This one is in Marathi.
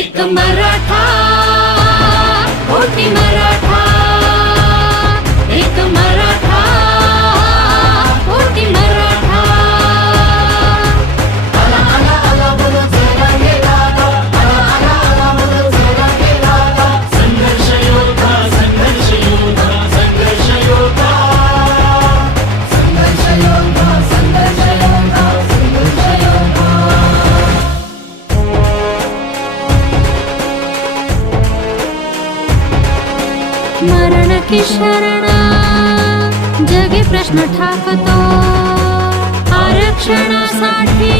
एक मराठा कोटी मराठा, एक मराठा कोटी मराठा. आला आला आला बोलो चला गेला, आला आला आला बोलो चला गेला. संघर्ष योद्धा, संघर्ष योद्धा, संघर्ष योद्धा, संघर्ष योद्धा, संघर्ष योद्धा, संघर्ष योद्धा. मरण की शरण जगी प्रश्न ठाकतो, आरक्षणासाठी